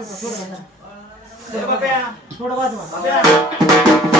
बस, बस. थोडं वाजवा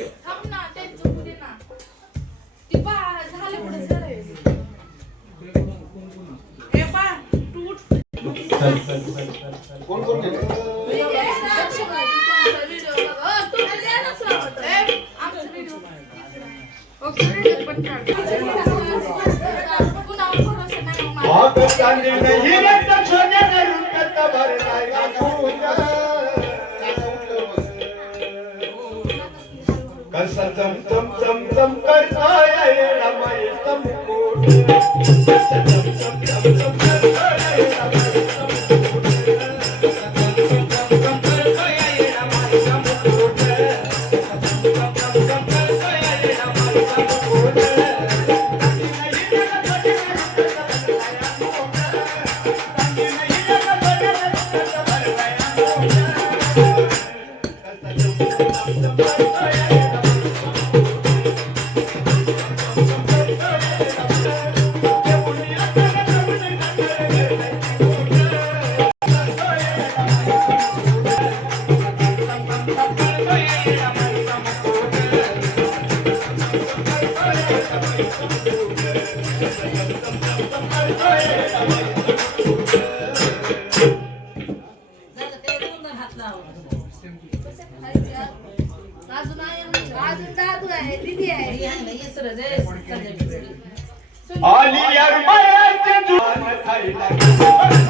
आली यार मायाचे जुळान खायला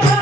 Yeah.